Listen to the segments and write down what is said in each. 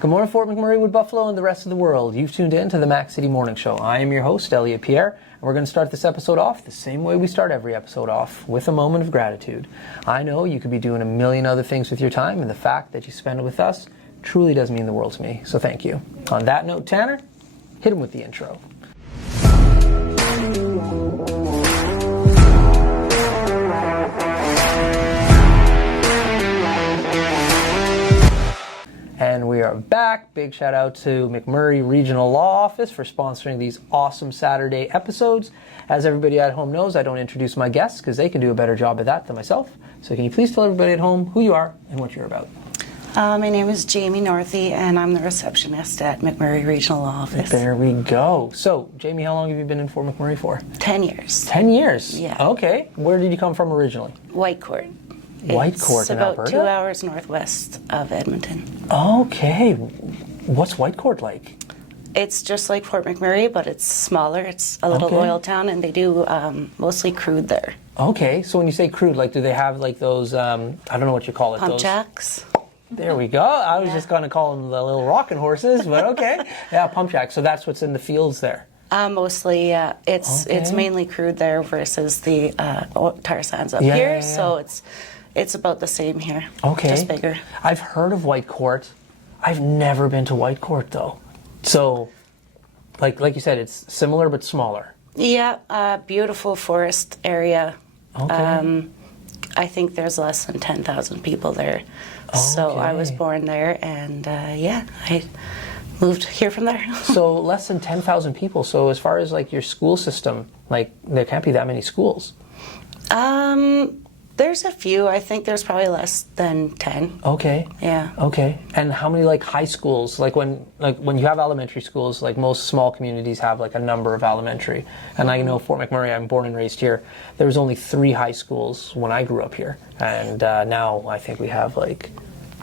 Good morning, Fort McMurray, Wood Buffalo, and the rest of the world. You've tuned in to the Mac City Morning Show. I am your host, Elliot Pierre, and we're going to start this episode off the same way we start every episode off, with a moment of gratitude. I know you could be doing a million other things with your time, and the fact that you spend it with us truly does mean the world to me, so thank you. On that note, Tanner, hit him with the intro. And we are back. Big shout out to McMurray Regional Law Office for sponsoring these awesome Saturday episodes. As everybody at home knows, I don't introduce my guests because they can do a better job of that than myself. So can you please tell everybody at home who you are and what you're about? My name is Jamie Northey, and I'm the receptionist at McMurray Regional Law Office. There we go. So, Jamie, how long have you been in Fort McMurray for? 10 years. 10 years? Yeah. Okay. Where did you come from originally? Whitecourt. Whitecourt in Alberta? It's about 2 hours northwest of Edmonton. Okay. What's Whitecourt like? It's just like Fort McMurray, but it's smaller. It's a little oil town, and they do mostly crude there. Okay. So when you say crude, like, do they have like those, I don't know what you call it. Pump jacks. There we go. I was just going to call them the little rocking horses, but okay. Yeah, pump jacks. So that's what's in the fields there. Mostly, it's mainly crude there versus the tar sands up here. Yeah. So it's about the same here. Okay. Just bigger. I've heard of Whitecourt. I've never been to Whitecourt though. So, like you said, it's similar but smaller. Yeah, beautiful forest area. Okay. I think there's less than 10,000 people there. Okay. So I was born there, and I moved here from there. So less than 10,000 people. So as far as like your school system, like there can't be that many schools. There's a few. I think there's probably less than 10. Okay. Yeah. Okay. And how many like high schools? Like when you have elementary schools, like most small communities have like a number of elementary. And I know Fort McMurray, I'm born and raised here. There was only 3 high schools when I grew up here, and now I think we have like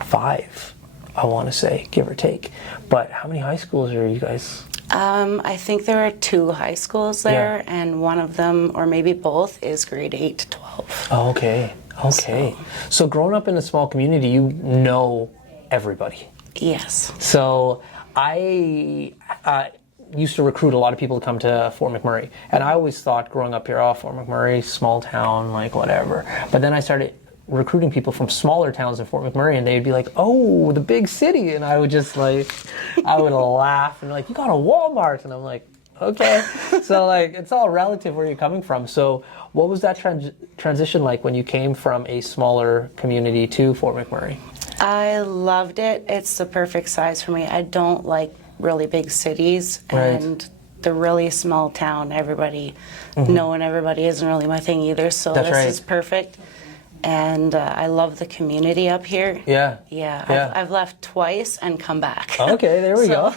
5. I want to say, give or take. But how many high schools are you guys? I think there are 2 high schools there, and one of them, or maybe both, is grade 8 to 12. Oh, okay. So growing up in a small community, you know everybody. Yes. So I used to recruit a lot of people to come to Fort McMurray, and I always thought growing up here, Fort McMurray, small town, like whatever. But then I started recruiting people from smaller towns in Fort McMurray, and they'd be like, oh, the big city, and I would just like, I would laugh and like, you got a Walmart, and I'm like, okay. So like, it's all relative where you're coming from. So what was that transition like when you came from a smaller community to Fort McMurray? I loved it. It's the perfect size for me. I don't like really big cities, right. And the really small town, everybody knowing everybody isn't really my thing either, so That's this right. is perfect. And I love the community up here. Yeah. I've left twice and come back. Okay, there we go.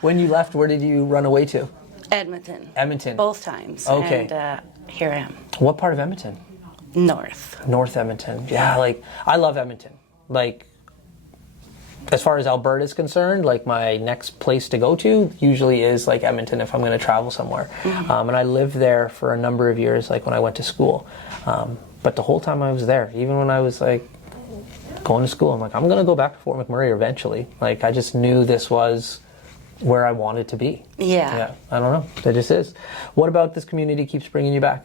When you left, where did you run away to? Edmonton. Both times. Okay. And here I am. What part of Edmonton? North Edmonton. Yeah, like, I love Edmonton. Like, as far as Alberta is concerned, like, my next place to go to usually is, like, Edmonton if I'm going to travel somewhere. And I lived there for a number of years, like, when I went to school. But the whole time I was there, even when I was, like, going to school, I'm like, I'm going to go back to Fort McMurray eventually. Like, I just knew this was where I wanted to be. Yeah, I don't know. It just is. What about this community keeps bringing you back?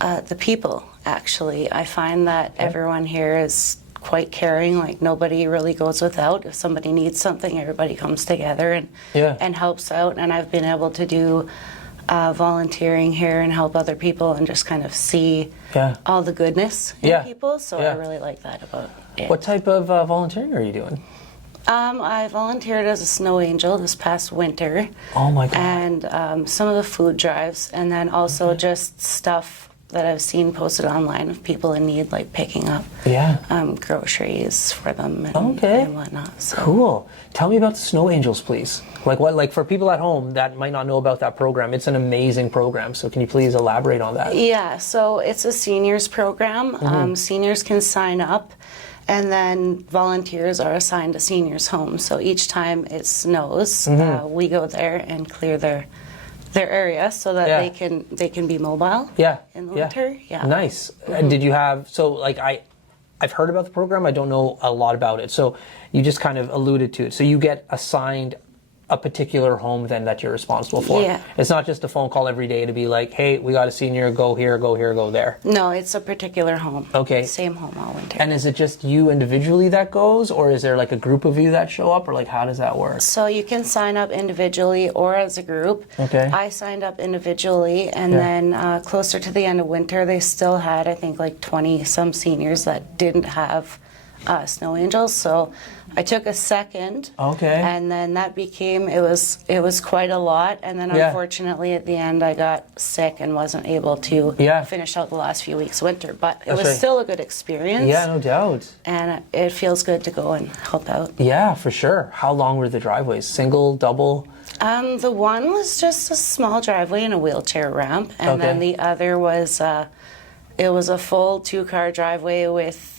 The people, actually. I find that everyone here is quite caring. Like, nobody really goes without. If somebody needs something, everybody comes together and helps out. And I've been able to do volunteering here and help other people and just kind of see all the goodness in people. So I really like that about it. What type of volunteering are you doing? I volunteered as a snow angel this past winter. Oh my God. And some of the food drives, and then also just stuff that I've seen posted online of people in need, like picking up groceries for them and whatnot. So. Cool. Tell me about the Snow Angels, please. Like for people at home that might not know about that program, it's an amazing program. So can you please elaborate on that? Yeah, so it's a seniors program. Seniors can sign up, and then volunteers are assigned to seniors' homes. So each time it snows, we go there and clear their area so that they can be mobile in the winter. Yeah. Nice. Did you have, so like I've heard about the program. I don't know a lot about it. So you just kind of alluded to it. So you get assigned a particular home then that you're responsible for. Yeah. It's not just a phone call every day to be like, hey, we got a senior, go here, go here, go there. No, it's a particular home. Okay. Same home all winter. And is it just you individually that goes, or is there like a group of you that show up, or like how does that work? So you can sign up individually or as a group. Okay. I signed up individually, and then closer to the end of winter, they still had, I think, like 20 some seniors that didn't have snow angels. So I took a second. Okay. And then that became, it was quite a lot. And then unfortunately at the end I got sick and wasn't able to finish out the last few weeks of winter. But it was still a good experience. Yeah, no doubt. And it feels good to go and help out. Yeah, for sure. How long were the driveways? Single, double? The one was just a small driveway and a wheelchair ramp. And then the other was, it was a full 2-car driveway with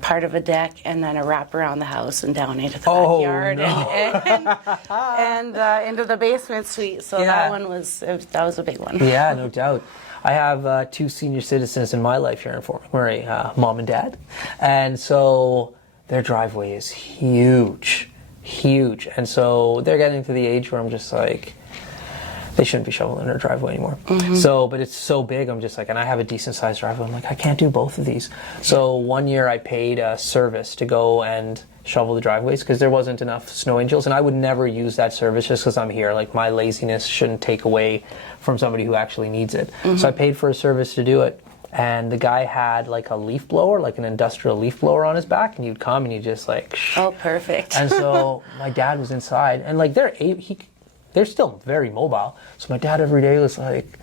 part of a deck and then a wrap around the house and down into the backyard and into the basement suite. So that was a big one. Yeah, no doubt. I have 2 senior citizens in my life here in Fort McMurray, mom and dad, and so their driveway is huge, and so they're getting to the age where I'm just like, they shouldn't be shoveling their driveway anymore. So, but it's so big, I'm just like, and I have a decent sized driveway, I'm like, I can't do both of these. So one year I paid a service to go and shovel the driveways because there wasn't enough snow angels, and I would never use that service just because I'm here. Like, my laziness shouldn't take away from somebody who actually needs it. So I paid for a service to do it, and the guy had like a leaf blower, like an industrial leaf blower on his back, and you'd come and you just like, oh, perfect. And so my dad was inside, and like they're still very mobile. So my dad every day was like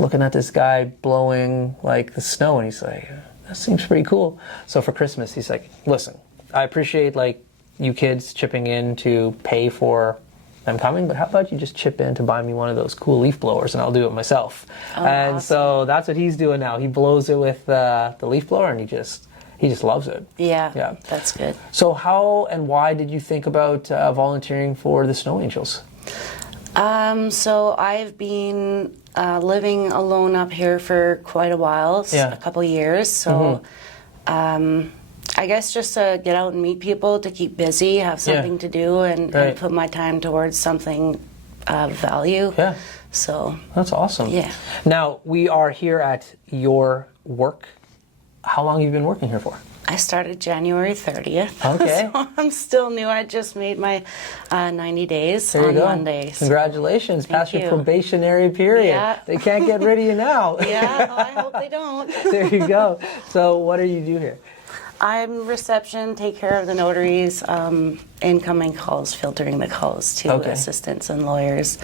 looking at this guy blowing like the snow, and he's like, that seems pretty cool. So for Christmas, he's like, listen, I appreciate like you kids chipping in to pay for them coming, but how about you just chip in to buy me one of those cool leaf blowers and I'll do it myself. And awesome. So that's what he's doing now. He blows it with the leaf blower, and he just loves it. Yeah, that's good. So how and why did you think about volunteering for the Snow Angels? So I've been living alone up here for quite a while, a couple years. So I guess just to get out and meet people, to keep busy, have something to do, and put my time towards something of value. Yeah. So that's awesome. Yeah. Now, we are here at your work. How long have you been working here for? I started January 30th. Okay. So I'm still new. I just made my 90 days on Monday. Congratulations. Past your probationary period. Yeah. They can't get rid of you now. Yeah, well, I hope they don't. There you go. So what do you do here? I'm reception, take care of the notaries, incoming calls, filtering the calls to assistants and lawyers,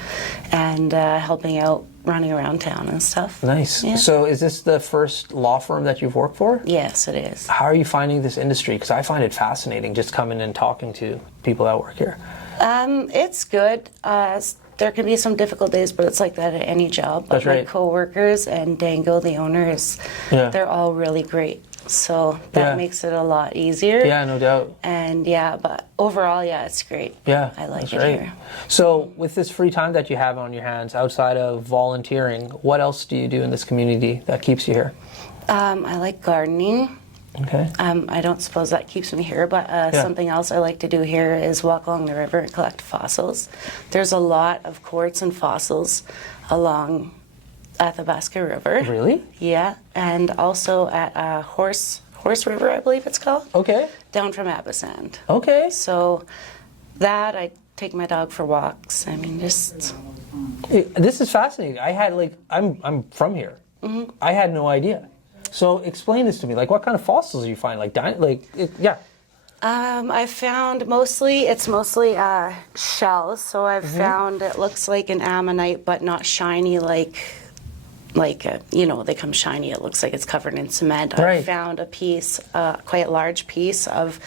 and helping out, running around town and stuff. Nice. Yeah. So is this the first law firm that you've worked for? Yes, it is. How are you finding this industry? Because I find it fascinating just coming and talking to people that work here. It's good. There can be some difficult days, but it's like that at any job. But my coworkers and Dango, the owner, they're all really great. So that makes it a lot easier. Yeah, no doubt. And but overall, it's great. Yeah, I like it here. So with this free time that you have on your hands, outside of volunteering, what else do you do in this community that keeps you here? I like gardening. Okay. I don't suppose that keeps me here, but something else I like to do here is walk along the river and collect fossils. There's a lot of quartz and fossils along Athabasca River. Really? Yeah, and also at Horse River, I believe it's called. Okay. Down from Abasand. Okay. So that, I take my dog for walks. I mean, just... This is fascinating. I had I'm from here. Mm-hmm. I had no idea. So explain this to me. Like, what kind of fossils do you find? I found it's mostly shells. So I've found it looks like an ammonite, but not shiny they come shiny. It looks like it's covered in cement. Right. I found a piece, quite a large piece of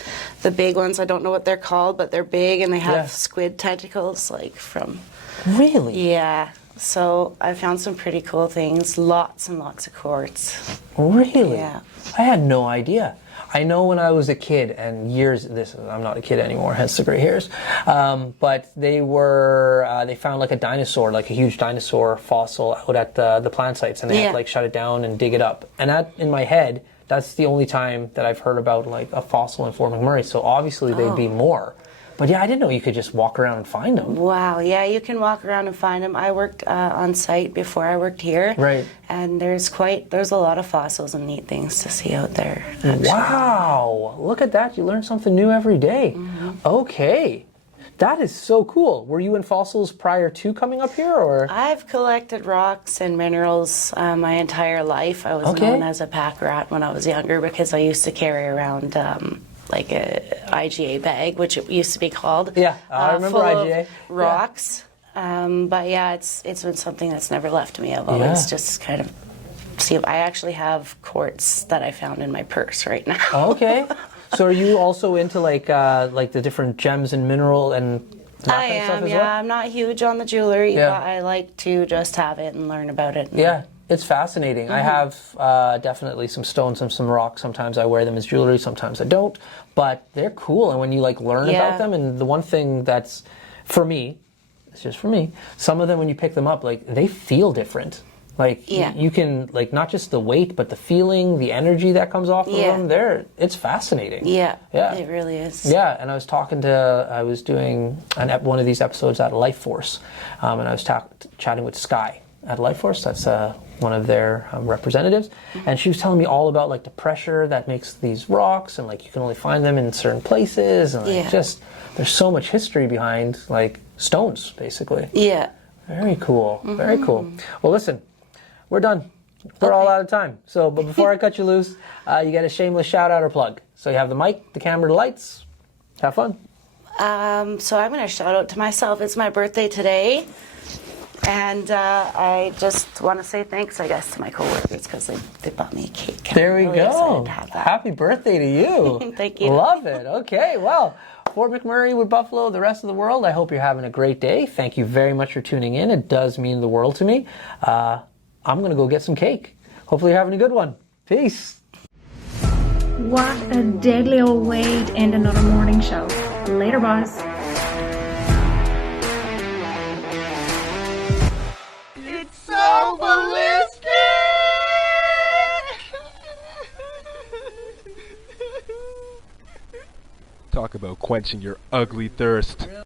the big ones. I don't know what they're called, but they're big and they have squid tentacles, from. Really? Yeah. So I found some pretty cool things. Lots and lots of quartz. Really? Yeah. I had no idea. I know when I was a kid, and I'm not a kid anymore, hence the gray hairs, but they found like a dinosaur, like a huge dinosaur fossil out at the plant sites, and they had to shut it down and dig it up. And that, in my head, That's the only time that I've heard about like a fossil in Fort McMurray. So obviously they'd be more. But yeah, I didn't know you could just walk around and find them. Wow, yeah, you can walk around and find them. I worked on site before I worked here. Right. And there's a lot of fossils and neat things to see out there, actually. Wow, look at that. You learn something new every day. Okay. That is so cool. Were you in fossils prior to coming up here, or? I've collected rocks and minerals my entire life. I was known as a pack rat when I was younger because I used to carry around like a IGA bag, which it used to be called. Yeah, I remember full IGA. Of rocks. But yeah, it's been something that's never left me. I've always just kind of I actually have quartz that I found in my purse right now. Okay. So are you also into like the different gems and mineral and that I kind of stuff am, as yeah. well? I'm not huge on the jewelry, but I like to just have it and learn about it. Yeah, it's fascinating. I have definitely some stones and some rocks. Sometimes I wear them as jewelry, sometimes I don't. But they're cool, and when you like learn about them, and the one thing that's, for me, it's just for me, some of them when you pick them up, like they feel different. Like you can, like, not just the weight, but the feeling, the energy that comes off of them. It's fascinating. Yeah, it really is. Yeah, and I was doing one of these episodes at Life Force, and I was chatting with Sky at Life Force. That's one of their representatives, and she was telling me all about like the pressure that makes these rocks, and like you can only find them in certain places, and like, just there's so much history behind like stones, basically. Yeah. Very cool. Very cool. Well, listen. We're done. We're all out of time. So, but before I cut you loose, you get a shameless shout out or plug. So you have the mic, the camera, the lights. Have fun. So I'm going to shout out to myself. It's my birthday today. And I just want to say thanks, I guess, to my coworkers because they bought me a cake. There we go. To have that. Happy birthday to you. Thank you. Love it. Okay, well, Fort McMurray with Buffalo, the rest of the world, I hope you're having a great day. Thank you very much for tuning in. It does mean the world to me. I'm going to go get some cake. Hopefully you're having a good one. Peace. What a deadly old way to end another morning show. Later, boss. It's so ballistic! Talk about quenching your ugly thirst.